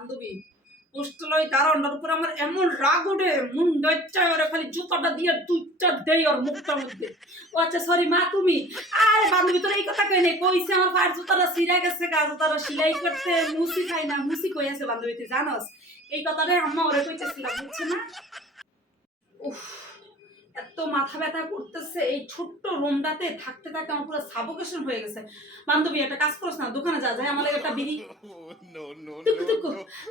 বান্ধবী পোস্টলই দারোয়ানটার উপর আমার এমন রাগ ওঠে, মন দচ্চায় ওরা খালি জুতাটা দিয়ে দুইটা দেই ওর মুখটার মধ্যে। ও আচ্ছা সরি মা তুমি। আরে বান্ধবী তোর এই কথা কই নাই, কইছে আমার পায়ের জুতাটা ছিঁড়া গেছে, গা জুতাটা সেলাই করতে মুসি খাই না, মুসি কই আছে বান্ধবী তুই জানোস? এই কথাটাই আম্মা ওরে কইতেছিলাম, বুঝছে না? উফ, এত মাথা ব্যথা করতেছে এই ছোট্ট রুমটাতে থাকতে থাকতে আমার পুরো সাফোকেশন হয়ে গেছে। বান্ধবী একটা কাজ করছ না, দোকানে যা যায় আমার একটা বিড়ি টুকু টুকু।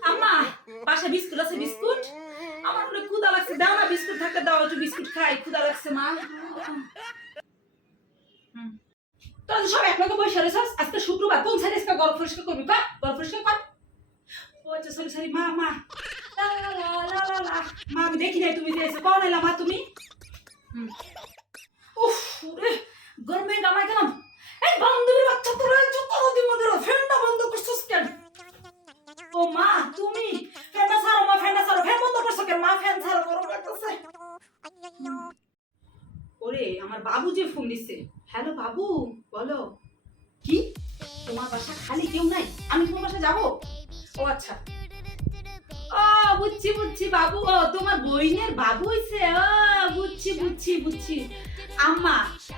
আম্মা পাশে বিস্কুট আছে, বিস্কুট আমার অনেক ক্ষুধা লাগছে, দাও না বিস্কুট থাকতে দাও, একটু বিস্কুট খাই, ক্ষুধা লাগছে মা। তোরা সব এক লগে বসে রয়েছিস, আজকে শুক্রবার, কোন সাইড আজকে ঘর পরিষ্কার করবি? কর ঘর পরিষ্কার কর। ও আচ্ছা সরি সরি মা মা মা আমি দেখি নাই তুমি দিয়েছো, কখন এলা মা তুমি? উফ রে গরমে গামাই গেলাম। এই বান্ধবীর বাচ্চা তোরা জুতা দিন মধ্যে ফ্যানটা বন্ধ করছিস কেন? ও মা তুমি ফ্যানটা ছাড়ো মা, ফ্যানটা ছাড়ো, ফ্যান বন্ধ করছো কেন মা? ফ্যান ছাড়ো, গরম লাগতেছে। ওরে আমার বাবু যে ফোন দিছে। হ্যালো বাবু বলো। কি তোমার বাসা খালি, কেউ নাই? আমি তোমার বাসা যাবো? ও আচ্ছা ও বুঝছি বুঝছি বাবু, ও তোমার বইনের বাবু হইছে, ও বুঝছি বুঝছি বুঝছি। আম্মা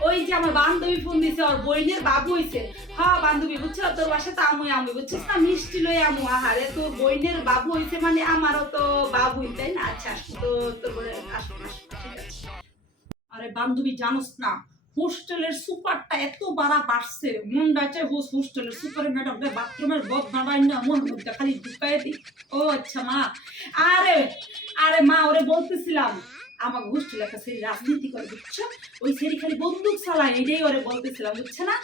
ওই যে আমার বান্ধবী ফোন দিছে, ওর বইনের বাবু হইছে। হ্যাঁ বান্ধবী বুঝছো, তোর বাসা তো আমুই আমুই বুঝছিস না, মিষ্টি লই আমু। আহারে তোর বইনের বাবু হইছে মানে আমারও তো বাবুই, তাই না? আচ্ছা তো তোর বলে আসো আসো, ঠিক আছে। আরে বান্ধবী জানোস না, হোস্টেলের সুপারটা এত বাড়া বাড়ছে, মন ডাইছে হোস্টেলের সুপারের ম্যাডামটা বাথরুমের বদ দাঁড়াই না মন মধ্যে খালি ঢুকাই দিই। ও আচ্ছা মা। আরে আরে মা ওরে বলতেছিলাম আমার হোস্টেলে একটা সেই রাজনীতি করে বুঝছো, ওই সেরি খালি বন্দুক চালায়, এটাই ওরে বলতেছিলাম, বুঝছে না?